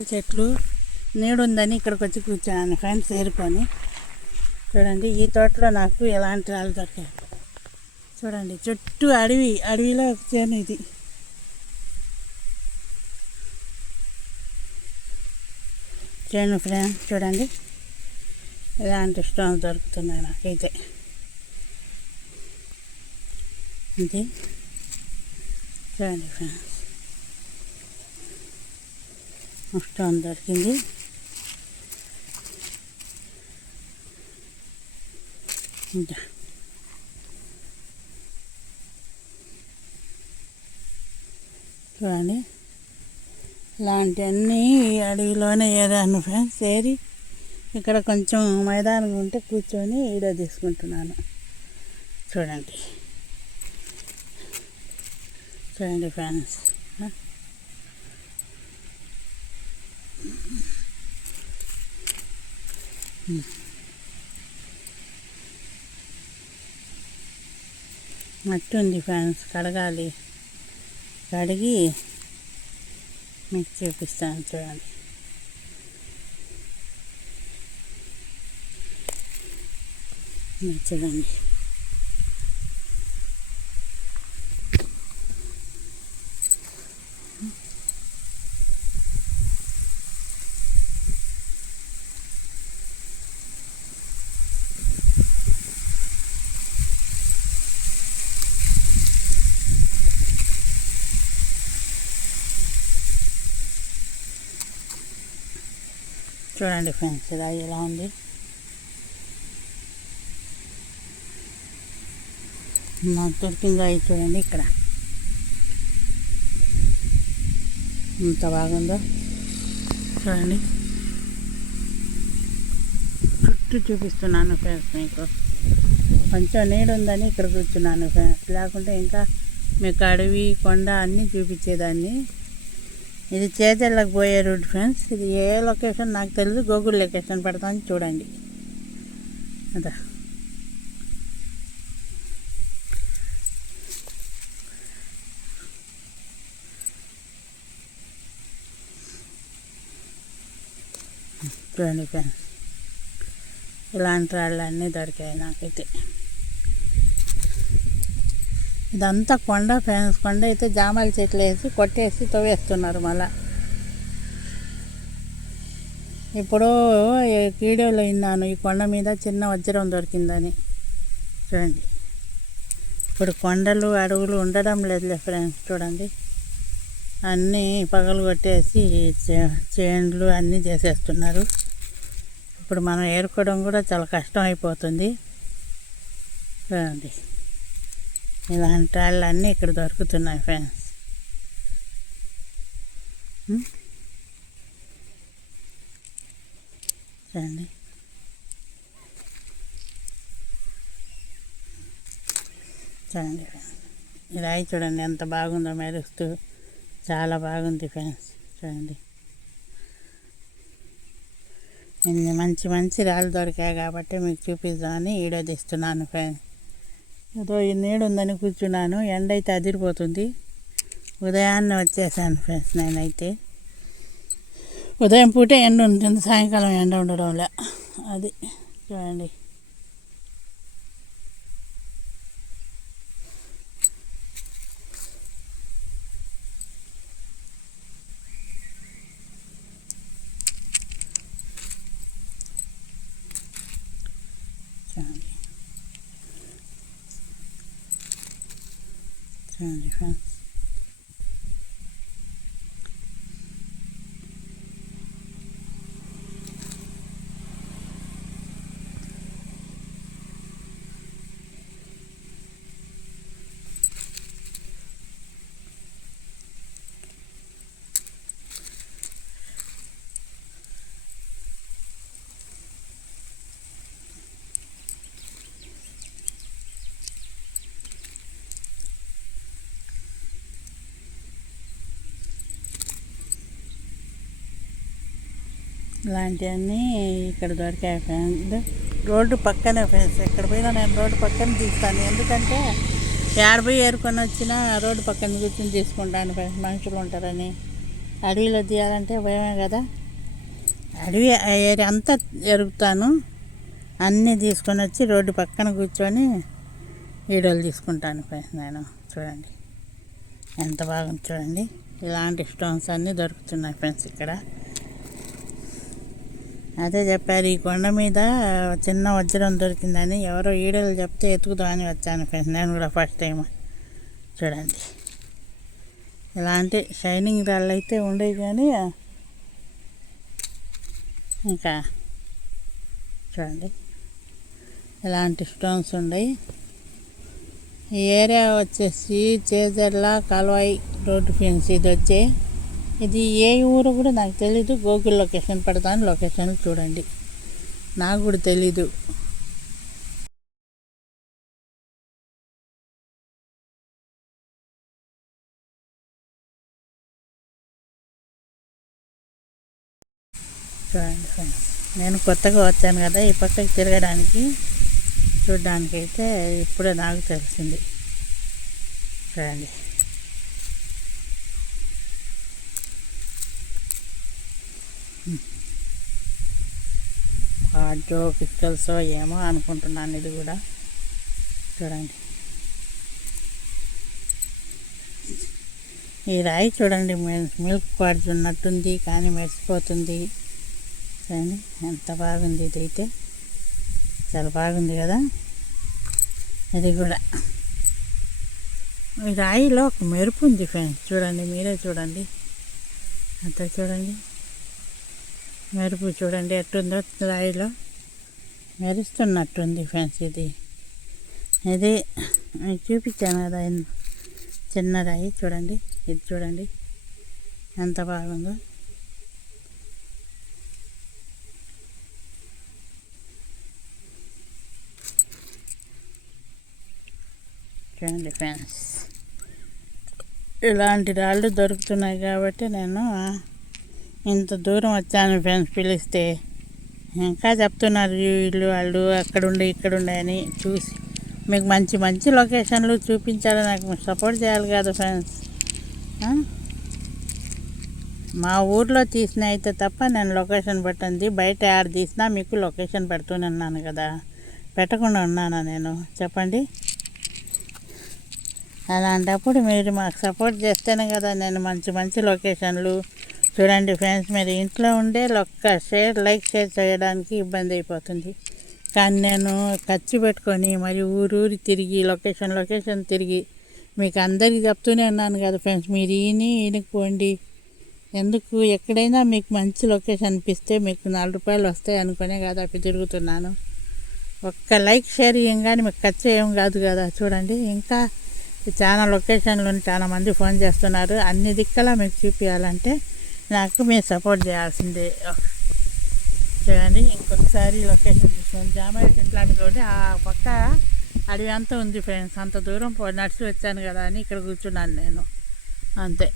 చెట్లు నీడుందని ఇక్కడికి వచ్చి కూర్చున్నాను ఫ్రెండ్స్ ఏరుకొని. చూడండి, ఈ తోటలో నాకు ఎలాంటి రాళ్ళు దొరికాయి. చూడండి, చుట్టూ అడవిలో ఒక చేను ఇది. చేను ఫ్రెండ్స్ చూడండి, ఎలాంటి స్టోన్స్ దొరుకుతున్నాయి నాకైతే. ఇది చూడండి ఫ్రెండ్స్, స్టోన్ దొరికింది. ఇంకా చూడండి, ఇలాంటివన్నీ అడవిలోనే ఏరాను ఫ్రెండ్స్. ఏరి ఇక్కడ కొంచెం మైదానం ఉంటే కూర్చొని వీడియో తీసుకుంటున్నాను. చూడండి చూడండి ఫ్రెండ్స్, మట్టి ఉంది ఫ్రెండ్స్, కడగాలి. కడిగి మీకు చూపిస్తాను. చూడండి, చూడండి చూడండి ఫ్రెండ్స్, ఇలా ఎలా ఉంది. నాకు దొరికింది అవి చూడండి, ఇక్కడ ఎంత బాగుందో చూడండి. చుట్టూ చూపిస్తున్నాను ఫ్రెండ్స్ మీకు. కొంచెం నీడు ఉందని ఇక్కడ కూర్చున్నాను ఫ్రెండ్స్, లేకుంటే ఇంకా మీకు అడవి కొండ అన్నీ చూపించేదాన్ని. ఇది చేతళ్ళకి పోయే రూట్ ఫ్రెండ్స్. ఇది ఏ లొకేషన్ నాకు తెలియదు, గూగుల్ లొకేషన్ పెడతాను చూడండి. అదా చూడండి ఫ్రెండ్స్, ఇలాంటి రాళ్ళు అన్నీ దొరికాయి నాకైతే. ఇదంతా కొండ ఫ్రెండ్స్. కొండ అయితే జామాల చెట్లు వేసి కొట్టేసి తవ్వేస్తున్నారు మళ్ళా. ఇప్పుడు వీడియోలో విన్నాను, ఈ కొండ మీద చిన్న వజ్రం దొరికిందని. చూడండి, ఇప్పుడు కొండలు అడవులు ఉండడం లేదులే ఫ్రెండ్స్. చూడండి, అన్నీ పగలు కొట్టేసి చేన్లు అన్నీ చేసేస్తున్నారు. ఇప్పుడు మనం ఏరుకోవడం కూడా చాలా కష్టం అయిపోతుంది. చూడండి, ఇలాంటి వాళ్ళు అన్నీ ఇక్కడ దొరుకుతున్నాయి ఫ్రెండ్స్. చూడండి, చూడండి ఫ్రెండ్స్, ఈ రాయి చూడండి ఎంత బాగుందో, మెరుస్తూ చాలా బాగుంది ఫ్రెండ్స్. చూడండి, ఇన్ని మంచి మంచి రాళ్ళు దొరికాయి కాబట్టి మీకు చూపిద్దామని వీడియో తీస్తున్నాను ఫ్రెండ్స్. ఏదో ఈ నీడు ఉందని కూర్చున్నాను. ఎండ అయితే అదిరిపోతుంది. ఉదయాన్నే వచ్చేసాను ఫ్రెండ్స్. నేనైతే ఉదయం పూటే ఎండ ఉంటుంది, సాయంకాలం ఎండ ఉండడంలే. అది చూడండి, చూడండి చూడండి ఫ్రెండ్స్. ఇలాంటివన్నీ ఇక్కడ దొరికాయి ఫ్రెండ్స్. రోడ్డు పక్కనే ఫ్రెండ్స్. ఎక్కడ పోయినా నేను రోడ్డు పక్కన తీస్తాను, ఎందుకంటే ఏరుకొని వచ్చినా రోడ్డు పక్కన కూర్చొని తీసుకుంటాను ఫ్రెండ్స్. మనుషులు ఉంటారని. అడవిలో తీయాలంటే భయమే కదా. అడవి ఏరియా అంతా జరుగుతాను, అన్నీ తీసుకొని వచ్చి రోడ్డు పక్కన కూర్చొని వీడియోలు తీసుకుంటాను ఫ్రెండ్స్. నేను చూడండి ఎంత బాగుంది చూడండి. ఇలాంటి స్టోన్స్ అన్నీ దొరుకుతున్నాయి ఫ్రెండ్స్ ఇక్కడ. అదే చెప్పారు, ఈ కొండ మీద చిన్న వజ్రం దొరికిందని ఎవరో వీడియోలు చెప్తే ఎతుకుదామని వచ్చాను ఫ్రెండ్స్. నేను కూడా ఫస్ట్ టైం. చూడండి ఇలాంటి షైనింగ్ రాళ్ళు అయితే ఉండేవి, కానీ ఇంకా చూడండి ఇలాంటి స్టోన్స్ ఉన్నాయి. ఈ ఏరియా వచ్చేసి చేజర్ల కాల్వాయి రోడ్డు ఫ్రెండ్స్. ఇది వచ్చే ఇది ఏ ఊరు కూడా నాకు తెలీదు. గూగుల్ లొకేషన్ పెడతాను, లొకేషన్ చూడండి. నాకు కూడా తెలీదు. చూడండి ఫ్రెండ్స్, నేను కొత్తగా వచ్చాను కదా ఈ పక్కకి తిరగడానికి, చూడడానికి అయితే ఇప్పుడే నాకు తెలిసింది. చూడండి కార్డో పిక్కల్సో ఏమో అనుకుంటున్నాను. ఇది కూడా చూడండి, ఈ రాయి చూడండి మిల్క్ క్వార్ట్జ్ ఉన్నట్టుంది కానీ మెరిసిపోతుంది. చూడండి ఎంత బాగుంది. ఇది అయితే చాలా బాగుంది కదా. ఇది కూడా ఈ రాయిలో ఒక మెరుపు ఉంది ఫ్రెండ్స్. చూడండి మీరే చూడండి, అంతా చూడండి మెరుపు చూడండి ఎట్టుందో. రాయిలో మెరుస్తున్నట్టుంది ఫ్రెండ్స్. ఇది చూపించాను కదా చిన్న రాయి. చూడండి ఇది చూడండి ఎంత బాగుందో. చూడండి ఫ్రెండ్స్, ఇలాంటి రాళ్ళు దొరుకుతున్నాయి కాబట్టి నేను ఇంత దూరం వచ్చాను ఫ్రెండ్స్. పిలిస్తే ఇంకా చెప్తున్నారు వీళ్ళు వాళ్ళు అక్కడుండే ఇక్కడుండే అని. చూసి మీకు మంచి మంచి లొకేషన్లు చూపించాలి, నాకు సపోర్ట్ చేయాలి కదా ఫ్రెండ్స్. మా ఊర్లో తీసిన అయితే తప్ప నేను లొకేషన్ పెట్టండి. బయట యాడ్ తీసినా మీకు లొకేషన్ పెడుతూనే ఉన్నాను కదా, పెట్టకుండా ఉన్నానా నేను చెప్పండి. అలాంటప్పుడు మీరు మాకు సపోర్ట్ చేస్తేనే కదా నేను మంచి మంచి లొకేషన్లు. చూడండి ఫ్రెండ్స్, మీరు ఇంట్లో ఉండే లైక్ షేర్ చేయడానికి ఇబ్బంది అయిపోతుంది. కానీ నేను ఖర్చు పెట్టుకొని మరి ఊరూరి తిరిగి లొకేషన్ తిరిగి మీకు అందరికీ చెప్తూనే ఉన్నాను కదా ఫ్రెండ్స్. మీరు ఈయనకపోండి ఎందుకు, ఎక్కడైనా మీకు మంచి లొకేషన్ అనిపిస్తే మీకు 4 రూపాయలు వస్తాయి అనుకునే కదా అప్పుడు తిరుగుతున్నాను. ఒక్క లైక్ షేర్ ఇవ్వగానే మీకు ఖర్చు ఏం కాదు కదా. చూడండి ఇంకా చాలా లొకేషన్లు చాలా మంది ఫోన్ చేస్తున్నారు. అన్ని దిక్కలా మీకు చూపించాలంటే నాకు మీరు సపోర్ట్ చేయాల్సిందే. చూడండి ఇంకొకసారి లొకేషన్ చూసుకోండి. జామాయి ఇట్లాంటిలోనే ఆ పక్క అడవి అంతా ఉంది ఫ్రెండ్స్. అంత దూరం నడిచి వచ్చాను కదా అని ఇక్కడ కూర్చున్నాను నేను, అంతే.